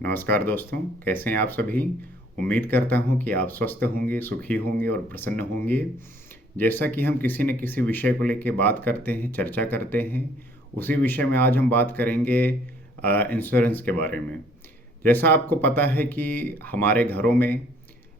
नमस्कार दोस्तों, कैसे हैं आप सभी? उम्मीद करता हूँ कि आप स्वस्थ होंगे, सुखी होंगे और प्रसन्न होंगे। जैसा कि हम किसी न किसी विषय को लेके बात करते हैं, चर्चा करते हैं, उसी विषय में आज हम बात करेंगे इंश्योरेंस के बारे में। जैसा आपको पता है कि हमारे घरों में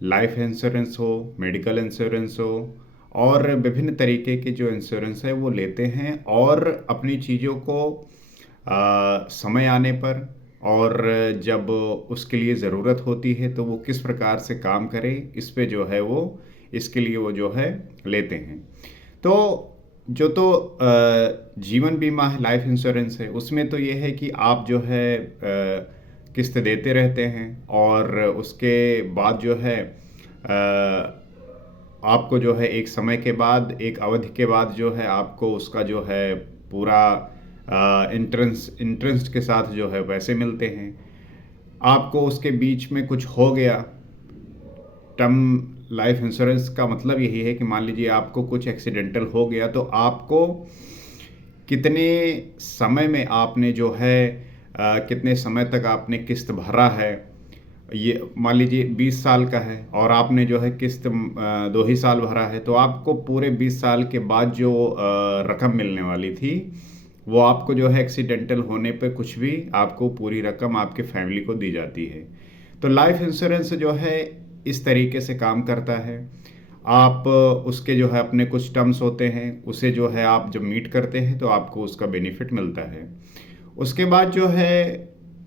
लाइफ इंश्योरेंस हो, मेडिकल इंश्योरेंस हो और विभिन्न तरीके के जो इंश्योरेंस है वो लेते हैं और अपनी चीज़ों को समय आने पर और जब उसके लिए ज़रूरत होती है तो वो किस प्रकार से काम करे इस पे जो है वो इसके लिए वो जो है लेते हैं। तो जो तो जीवन बीमा है, लाइफ इंश्योरेंस है, उसमें तो ये है कि आप जो है किस्त देते रहते हैं और उसके बाद जो है आपको जो है एक समय के बाद, एक अवधि के बाद जो है आपको उसका जो है पूरा इंटरेस्ट के साथ जो है पैसे मिलते हैं। आपको उसके बीच में कुछ हो गया, टर्म लाइफ इंश्योरेंस का मतलब यही है कि मान लीजिए आपको कुछ एक्सीडेंटल हो गया तो आपको कितने समय में आपने जो है कितने समय तक आपने किस्त भरा है। ये मान लीजिए 20 साल का है और आपने जो है किस्त 2 ही साल भरा है तो आपको पूरे 20 साल के बाद जो रकम मिलने वाली थी वो आपको जो है एक्सीडेंटल होने पे कुछ भी आपको पूरी रकम आपके फैमिली को दी जाती है। तो लाइफ इंश्योरेंस जो है इस तरीके से काम करता है। आप उसके जो है अपने कुछ टर्म्स होते हैं, उसे जो है आप जब मीट करते हैं तो आपको उसका बेनिफिट मिलता है। उसके बाद जो है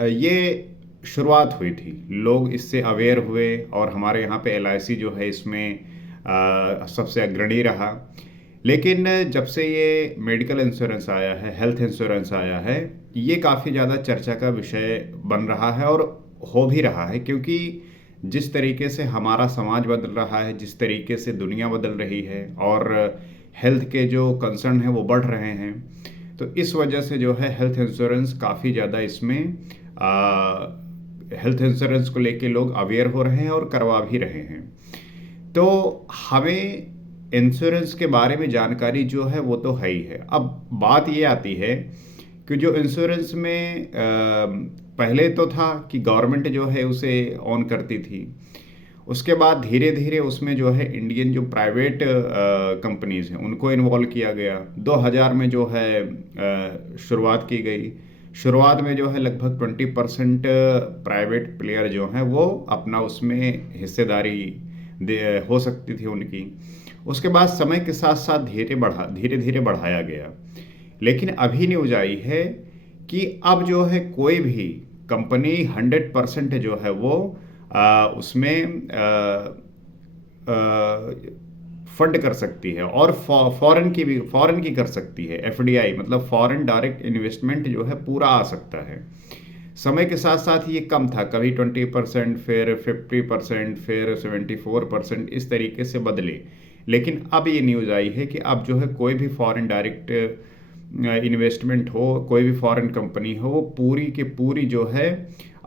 ये शुरुआत हुई थी, लोग इससे अवेयर हुए और हमारे यहाँ पे एलआईसी जो है इसमें सबसे अग्रणी रहा। लेकिन जब से ये मेडिकल इंश्योरेंस आया है, हेल्थ इंश्योरेंस आया है, ये काफ़ी ज़्यादा चर्चा का विषय बन रहा है और हो भी रहा है, क्योंकि जिस तरीके से हमारा समाज बदल रहा है, जिस तरीके से दुनिया बदल रही है और हेल्थ के जो कंसर्न हैं वो बढ़ रहे हैं, तो इस वजह से जो है हेल्थ इंश्योरेंस काफ़ी ज़्यादा इसमें हेल्थ इंश्योरेंस को लेके लोग अवेयर हो रहे हैं और करवा भी रहे हैं। तो हमें इंश्योरेंस के बारे में जानकारी जो है वो तो है ही है। अब बात ये आती है कि जो इंश्योरेंस में पहले तो था कि गवर्नमेंट जो है उसे ऑन करती थी। उसके बाद धीरे-धीरे उसमें जो है इंडियन जो प्राइवेट कंपनीज़ हैं उनको इन्वॉल्व किया गया। 2000 में जो है शुरुआत की गई। शुरुआत में जो है लगभग 20% प्राइवेट प्लेयर जो हैं वो अपना उसमें हिस्सेदारी दे हो सकती थी उनकी। उसके बाद समय के साथ-साथ धीरे-धीरे बढ़ाया गया। लेकिन अभी न्यूज़ आई है कि अब जो है कोई भी कंपनी 100% जो है वो उसमें फंड कर सकती है और फॉरेन की कर सकती है। एफडीआई मतलब फॉरेन डायरेक्ट इन्वेस्टमेंट जो है पूरा आ सकता है। समय के साथ साथ ये कम था, कभी 20%, फिर 50%, फिर 74%, इस तरीके से बदले। लेकिन अब ये न्यूज़ आई है कि अब जो है कोई भी फॉरेन डायरेक्ट इन्वेस्टमेंट हो, कोई भी फॉरेन कंपनी हो, वो पूरी की पूरी जो है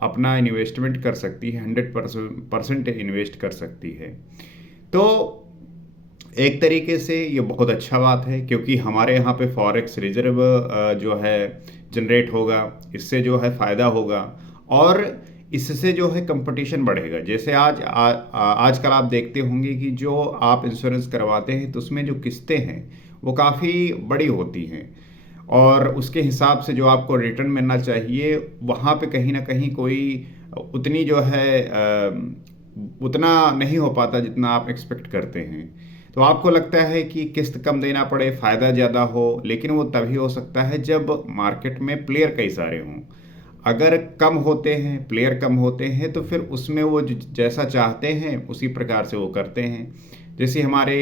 अपना इन्वेस्टमेंट कर सकती है, 100% इन्वेस्ट कर सकती है। तो एक तरीके से ये बहुत अच्छा बात है, क्योंकि हमारे यहाँ पे फॉरेक्स रिजर्व जो है जनरेट होगा, इससे जो है फ़ायदा होगा और इससे जो है कंपटीशन बढ़ेगा। जैसे आजकल आप देखते होंगे कि जो आप इंश्योरेंस करवाते हैं तो उसमें जो किस्तें हैं वो काफ़ी बड़ी होती हैं और उसके हिसाब से जो आपको रिटर्न मिलना चाहिए वहाँ पे कहीं न कहीं कोई उतनी जो है उतना नहीं हो पाता जितना आप एक्सपेक्ट करते हैं। तो आपको लगता है कि किस्त कम देना पड़े, फ़ायदा ज़्यादा हो, लेकिन वो तभी हो सकता है जब मार्केट में प्लेयर कई सारे हों। अगर कम होते हैं, प्लेयर कम होते हैं, तो फिर उसमें वो जैसा चाहते हैं उसी प्रकार से वो करते हैं। जैसे हमारे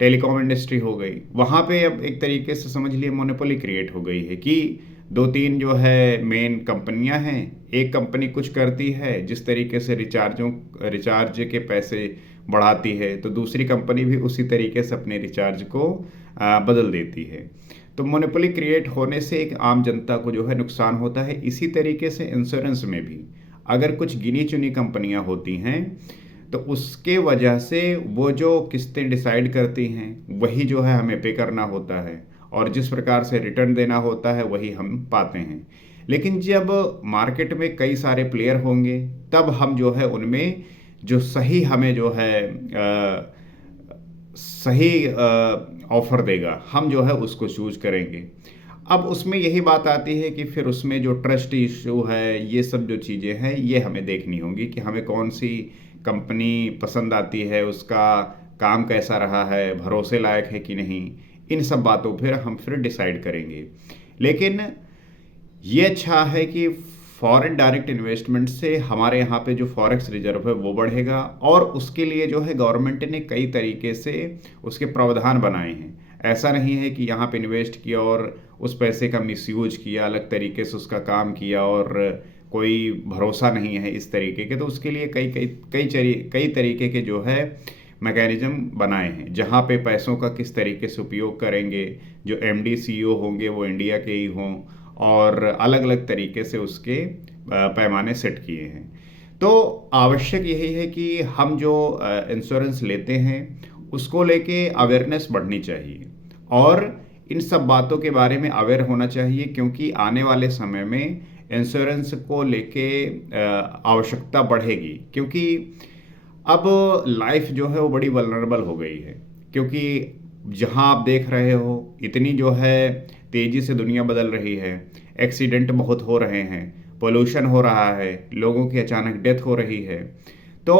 टेलीकॉम इंडस्ट्री हो गई, वहाँ पे अब एक तरीके से समझ लिए मोनोपोली क्रिएट हो गई है कि 2-3 जो है मेन कंपनियां हैं। एक कंपनी कुछ करती है जिस तरीके से रिचार्ज के पैसे बढ़ाती है, तो दूसरी कंपनी भी उसी तरीके से अपने रिचार्ज को बदल देती है। तो मोनोपोली क्रिएट होने से एक आम जनता को जो है नुकसान होता है। इसी तरीके से इंश्योरेंस में भी अगर कुछ गिनी चुनी कंपनियां होती हैं तो उसके वजह से वो जो किस्तें डिसाइड करती हैं वही जो है हमें पे करना होता है और जिस प्रकार से रिटर्न देना होता है वही हम पाते हैं। लेकिन जब मार्केट में कई सारे प्लेयर होंगे, तब हम जो है उनमें जो सही हमें जो है सही ऑफ़र देगा, हम जो है उसको चूज़ करेंगे। अब उसमें यही बात आती है कि फिर उसमें जो ट्रस्ट इश्यू है, ये सब जो चीज़ें हैं, ये हमें देखनी होंगी कि हमें कौन-सी कंपनी पसंद आती है, उसका काम कैसा रहा है, भरोसे लायक है कि नहीं, इन सब बातों पर हम फिर डिसाइड करेंगे। लेकिन ये अच्छा है कि फॉरेन डायरेक्ट इन्वेस्टमेंट से हमारे यहाँ पे जो फॉरेक्स रिजर्व है वो बढ़ेगा, और उसके लिए जो है गवर्नमेंट ने कई तरीके से उसके प्रावधान बनाए हैं। ऐसा नहीं है कि यहाँ पे इन्वेस्ट किया और उस पैसे का मिसयूज किया, अलग तरीके से उसका काम किया और कोई भरोसा नहीं है इस तरीके के। तो उसके लिए कई तरीके के जो है मैकेनिज्म बनाए हैं, जहाँ पे पैसों का किस तरीके से उपयोग करेंगे, जो एमडी सीईओ होंगे वो इंडिया के ही हों, और अलग-अलग तरीके से उसके पैमाने सेट किए हैं। तो आवश्यक यही है कि हम जो इंश्योरेंस लेते हैं, उसको लेके अवेयरनेस बढ़नी चाहिए, और इन सब बातों के बारे में अवेयर होना चाहिए, क्योंकि आने वाले समय में इंश्योरेंस को लेके आवश्यकता बढ़ेगी, क्योंकि अब लाइफ जो है वो बड़ी वल्नरेबल हो गई है। क्योंकि जहाँ आप देख रहे हो, इतनी जो है तेज़ी से दुनिया बदल रही है, एक्सीडेंट बहुत हो रहे हैं, पोल्यूशन हो रहा है, लोगों की अचानक डेथ हो रही है। तो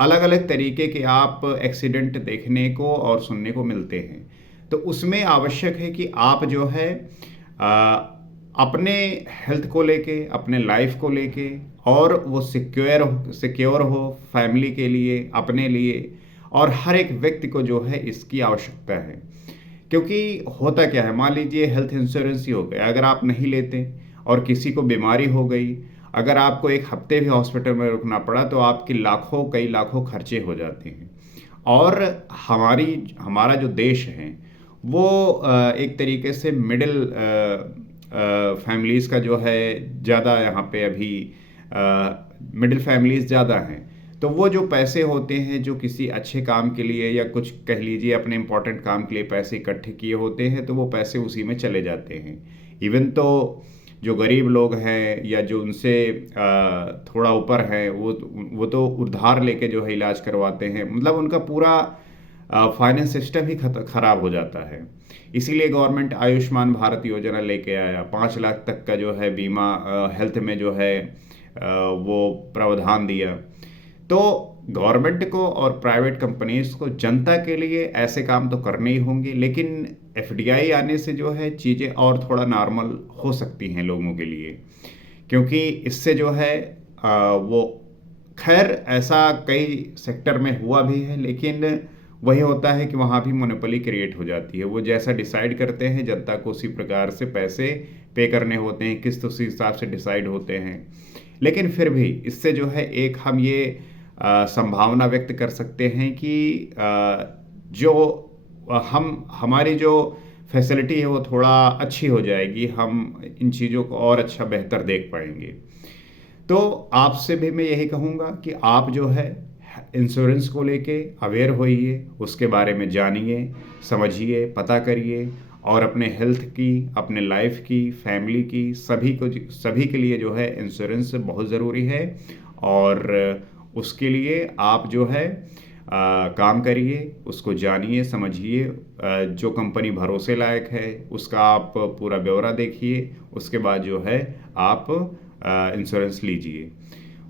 अलग-अलग तरीके के आप एक्सीडेंट देखने को और सुनने को मिलते हैं। तो उसमें आवश्यक है कि आप जो है अ, अपने हेल्थ को लेके, अपने लाइफ को लेके, और वो सिक्योर हो फैमिली के लिए, अपने लिए, और हर एक व्यक्ति को जो है इसकी आवश्यकता है। क्योंकि होता क्या है, मान लीजिए हेल्थ इंश्योरेंस ही हो गया, अगर आप नहीं लेते और किसी को बीमारी हो गई, अगर आपको 1 हफ्ते भी हॉस्पिटल में रुकना पड़ा, तो आपकी लाखों, कई लाखों खर्चे हो जाते हैं। और हमारा जो देश है, वो एक तरीके से मिडिल फैमिलीज़ का जो है ज़्यादा यहाँ पे अभी मिडिल फैमिलीज़ ज़्यादा हैं। तो वो जो पैसे होते हैं, जो किसी अच्छे काम के लिए या कुछ कह लीजिए अपने इम्पोर्टेंट काम के लिए पैसे इकट्ठे किए होते हैं, तो वो पैसे उसी में चले जाते हैं। इवन तो जो गरीब लोग हैं या जो उनसे थोड़ा ऊपर हैं, वो तो उधार लेके जो है इलाज करवाते हैं। मतलब उनका पूरा फाइनेंस सिस्टम ही खराब हो जाता है। इसीलिए गवर्नमेंट आयुष्मान भारत योजना लेके आया, 5 लाख तक का जो है बीमा हेल्थ में जो है वो प्रावधान दिया। तो गवर्नमेंट को और प्राइवेट कंपनीज को जनता के लिए ऐसे काम तो करने ही होंगे, लेकिन एफडीआई आने से जो है चीज़ें और थोड़ा नॉर्मल हो सकती हैं लोगों के लिए, क्योंकि इससे जो है वो खैर ऐसा कई सेक्टर में हुआ भी है, लेकिन वही होता है कि वहाँ भी मोनोपोली क्रिएट हो जाती है। वो जैसा डिसाइड करते हैं, जनता को उसी प्रकार से पैसे पे करने होते हैं, किस्त उसी हिसाब से डिसाइड होते हैं। लेकिन फिर भी इससे जो है एक हम ये संभावना व्यक्त कर सकते हैं कि जो हमारी जो फैसिलिटी है वो थोड़ा अच्छी हो जाएगी, हम इन चीज़ों को और अच्छा बेहतर देख पाएंगे। तो आपसे भी मैं यही कहूँगा कि आप जो है इंश्योरेंस को लेके अवेयर होइए, उसके बारे में जानिए, समझिए, पता करिए, और अपने हेल्थ की, अपने लाइफ की, फैमिली की, सभी के लिए जो है इंश्योरेंस बहुत ज़रूरी है। और उसके लिए आप जो है काम करिए, उसको जानिए, समझिए, जो कंपनी भरोसे लायक है उसका आप पूरा ब्यौरा देखिए, उसके बाद जो है आप इंश्योरेंस लीजिए।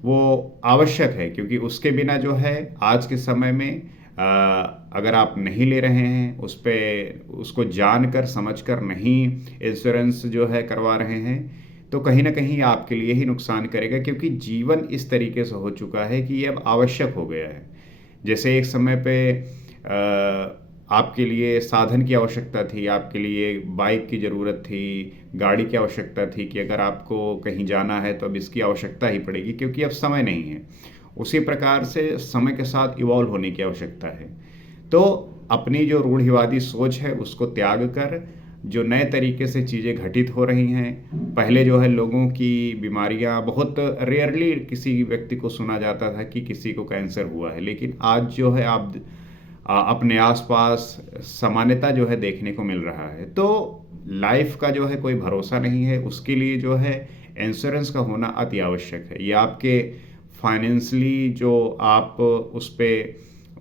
वो आवश्यक है, क्योंकि उसके बिना जो है आज के समय में अगर आप नहीं ले रहे हैं, उसको जानकर समझकर नहीं इंश्योरेंस जो है करवा रहे हैं, तो कहीं न कहीं आपके लिए ही नुकसान करेगा, क्योंकि जीवन इस तरीके से हो चुका है कि ये अब आवश्यक हो गया है। जैसे एक समय पे आपके लिए साधन की आवश्यकता थी, आपके लिए बाइक की ज़रूरत थी, गाड़ी की आवश्यकता थी कि अगर आपको कहीं जाना है तो अब इसकी आवश्यकता ही पड़ेगी, क्योंकि अब समय नहीं है। उसी प्रकार से समय के साथ इवॉल्व होने की आवश्यकता है। तो अपनी जो रूढ़िवादी सोच है उसको त्याग कर जो नए तरीके से चीज़ें घटित हो रही हैं, पहले जो है लोगों की बीमारियां बहुत रेयरली किसी व्यक्ति को सुना जाता था कि किसी को कैंसर हुआ है, लेकिन आज जो है आप अपने आसपास सामान्यता जो है देखने को मिल रहा है। तो लाइफ का जो है कोई भरोसा नहीं है, उसके लिए जो है इंश्योरेंस का होना अति आवश्यक है। ये आपके फाइनेंशियली जो आप उस पे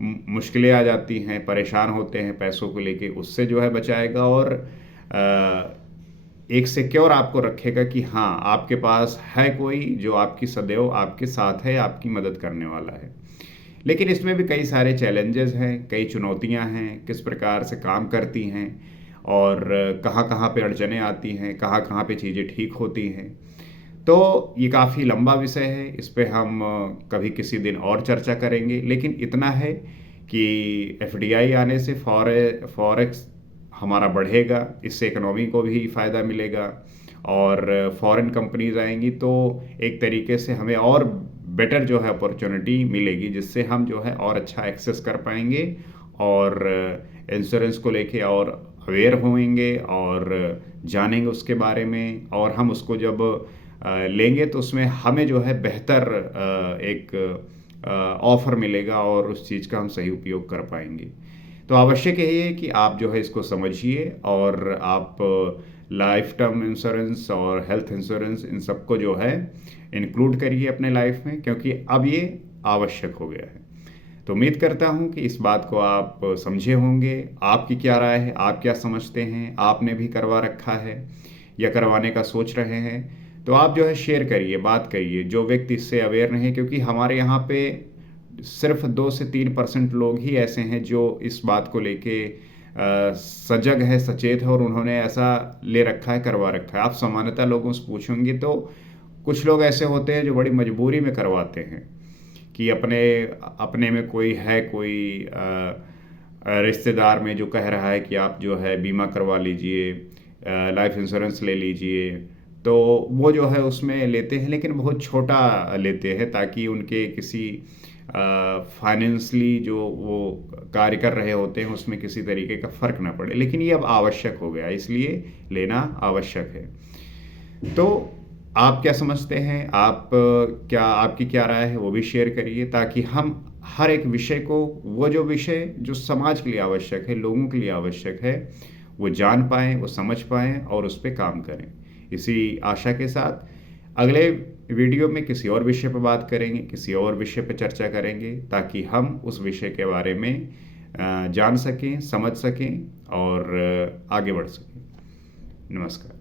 मुश्किलें आ जाती हैं, परेशान होते हैं पैसों को लेके, उससे जो है बचाएगा और एक सिक्योर आपको रखेगा कि हाँ, आपके पास है कोई जो आपकी सदैव आपके साथ है, आपकी मदद करने वाला है। लेकिन इसमें भी कई सारे चैलेंजेस हैं, कई चुनौतियाँ हैं, किस प्रकार से काम करती हैं और कहाँ-कहाँ पे अड़चनें आती हैं, कहाँ-कहाँ पे चीज़ें ठीक होती हैं। तो ये काफ़ी लंबा विषय है, इस पे हम कभी किसी दिन और चर्चा करेंगे। लेकिन इतना है कि एफडीआई आने से फॉरेक्स हमारा बढ़ेगा, इससे इकोनॉमी को भी फ़ायदा मिलेगा और फॉरेन कंपनीज़ आएँगी तो एक तरीके से हमें और बेटर जो है अपॉर्च्युनिटी मिलेगी, जिससे हम जो है और अच्छा एक्सेस कर पाएँगे और इंश्योरेंस को लेके और अवेयर होएँगे और जानेंगे उसके बारे में और हम उसको जब लेंगे तो उसमें हमें जो है बेहतर एक ऑफ़र मिलेगा और उस चीज़ का हम सही उपयोग कर पाएँगे। तो आवश्यक यही है कि आप जो है इसको समझिए और आप लाइफ़ टर्म इंश्योरेंस और हेल्थ इंश्योरेंस इन सबको जो है इंक्लूड करिए अपने लाइफ़ में, क्योंकि अब ये आवश्यक हो गया है। तो उम्मीद करता हूँ कि इस बात को आप समझे होंगे। आपकी क्या राय है? आप क्या समझते हैं? आपने भी करवा रखा है या करवाने का सोच रहे हैं? तो आप जो है शेयर करिए, बात करिए, जो व्यक्ति इससे अवेयर नहीं, क्योंकि हमारे यहाँ पे सिर्फ 2 से 3% लोग ही ऐसे हैं जो इस बात को लेके सजग है, सचेत है और उन्होंने ऐसा ले रखा है, करवा रखा है। आप सामान्यतः लोगों से पूछेंगे तो कुछ लोग ऐसे होते हैं जो बड़ी मजबूरी में करवाते हैं कि अपने अपने में कोई है, कोई रिश्तेदार में जो कह रहा है कि आप जो है बीमा करवा लीजिए, लाइफ इंश्योरेंस ले लीजिए, तो वो जो है उसमें लेते हैं, लेकिन बहुत छोटा लेते हैं ताकि उनके किसी फाइनेंशियली जो वो कार्य कर रहे होते हैं उसमें किसी तरीके का फ़र्क ना पड़े। लेकिन ये अब आवश्यक हो गया है, इसलिए लेना आवश्यक है। तो आप क्या समझते हैं? क्या आपकी क्या राय है वो भी शेयर करिए, ताकि हम हर एक विषय को, वो जो विषय जो समाज के लिए आवश्यक है, लोगों के लिए आवश्यक है, वो जान पाएँ, वो समझ पाएँ और उस पे काम करें। इसी आशा के साथ अगले वीडियो में किसी और विषय पे बात करेंगे, किसी और विषय पे चर्चा करेंगे, ताकि हम उस विषय के बारे में जान सकें, समझ सकें और आगे बढ़ सकें। नमस्कार।